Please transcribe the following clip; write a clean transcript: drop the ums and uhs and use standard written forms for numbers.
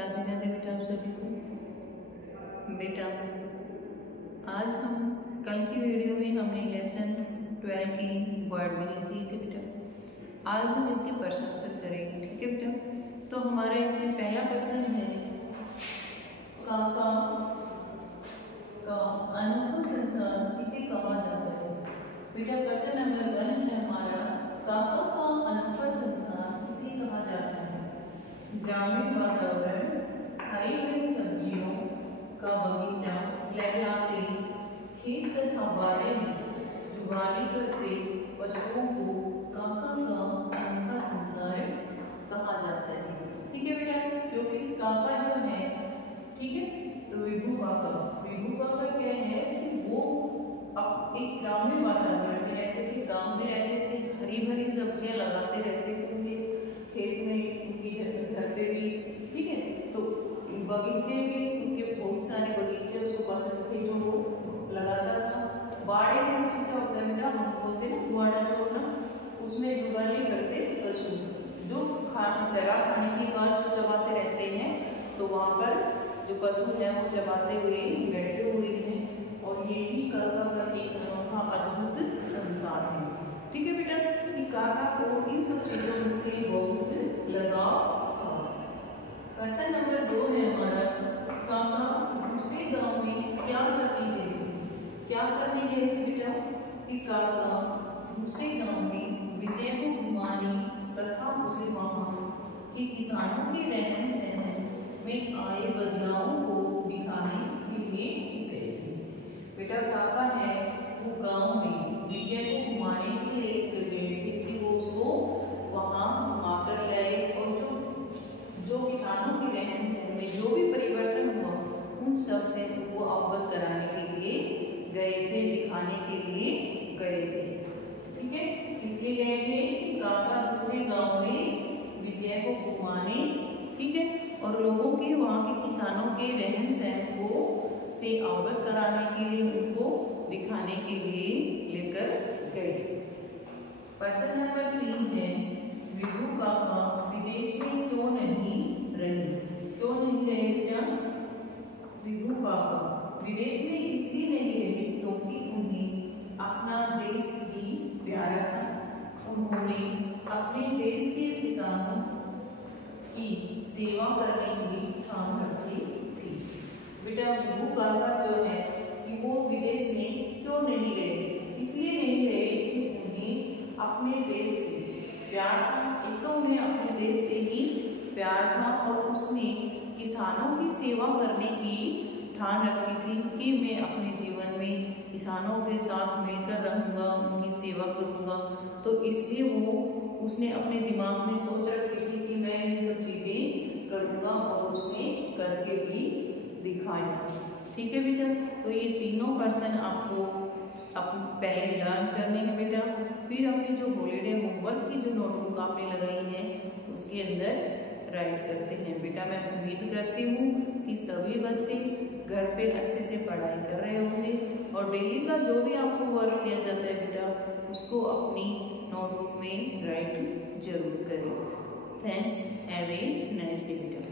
राधे राधे बेटा आप सभी को। बेटा आज हम कल की वीडियो में हमने लेसन 12 की वर्ड मीनिंग की थी बेटा। आज हम इसके प्रश्न उत्तर करेंगे, ठीक है बेटा। तो हमारा इसमें पहला प्रश्न है काका का अनोखा संसार किसे कहा जाता है। बेटा प्रश्न नंबर 1 है हमारा, काका का अनोखा संसार किसे कहा जाता है। ग्रामीण वातावरण, हरी भरी सब्जियों का बगीचा, लहराते खेत तथा बाड़े में जुगाली करते पशुओं को काका का अनोखा संसार कहा जाता है। ठीक है बेटा, क्योंकि काका जो है, ठीक है, तो विभू काका क्या है कि वो एक ग्रामीण वातावरण में रहते थे, गांव में रहते थे, हरी भरी सब्जियां लगाते रहते थे उनके खेत में, उनकी घर पे भी, ठीक है। तो बगीचे भी उनके बहुत सारे बगीचे उसको पसंद थे जो वो लगाता था। बाड़े में क्या होता है बेटा, हम बोलते हैं ना बाड़ा जोड़ना, उसमें जुगाली करते पशु जो चरा खाने के बाद जो चबाते रहते हैं, तो वहाँ पर जो पशु है वो चबाते हुए बैठे हुए हैं। और ये ही काका का एक अनोखा अद्भुत संसार है। ठीक है बेटा, कि काका को इन सब चीजों से बहुत लगाव था। प्रश्न नंबर 2 है हमारा, काका दूसरे गांव में क्या करने गए थे। क्या करने गए थे बेटा, कि काका दूसरे गांव में विजय को घुमाने तथा उसे वहां के किसानों के रहन सहन में आए बदलावों को दिखाने के लिए गए थे। बेटा काका है वो गांव में विजय को घुमाने के लिए गए थे कि वो उसको वहां घुमाकर लाए, और जो किसानों के रहन सहन में जो भी परिवर्तन हुआ उन सब से वो अवगत कराने के लिए गए थे, दिखाने के लिए गए थे। ठीक है, इसलिए गए थे कि काका दूसरे गांव में विजय को घुमाने, ठीक है, और लोगों के वहाँ के किसानों के रहन सहन को से अवगत कराने के लिए, उनको दिखाने के लिए लेकर गए। प्रश्न नंबर 3 है, विभू काका विदेश में क्यों नहीं रहे। क्यों नहीं रहे बेटा, विभू काका विदेश में इसलिए नहीं रहे क्योंकि उन्हें अपना देश ही प्यारा था। उन्होंने अपने देश के किसानों की सेवा करने की ठान रखी थी। बेटा विभू काका जो है कि वो विदेश में क्यों नहीं रहे, इसलिए नहीं रहे कि उन्हें अपने देश से प्यार था। एक तो उन्हें अपने देश से ही प्यार था, और उसने किसानों की सेवा करने की ठान रखी थी कि मैं अपने जीवन में किसानों के साथ मिलकर रहूंगा, उनकी सेवा करूंगा। तो इसलिए वो उसने अपने दिमाग में सोच रखी थी कि मैं ये सब चीजें करूंगा, और उसने करके भी दिखाया। ठीक है बेटा, तो ये तीनों पर्सन आपको पहले लर्न करने हैं बेटा। फिर अपनी जो हॉलीडे होमवर्क की जो नोटबुक आपने लगाई है उसके अंदर राइट करते हैं। बेटा मैं उम्मीद करती हूँ कि सभी बच्चे घर पे अच्छे से पढ़ाई कर रहे होंगे, और डेली का जो भी आपको वर्क दिया जाता है बेटा उसको अपनी नोटबुक में राइट जरूर करें। Thanks, have a nice day बेटा।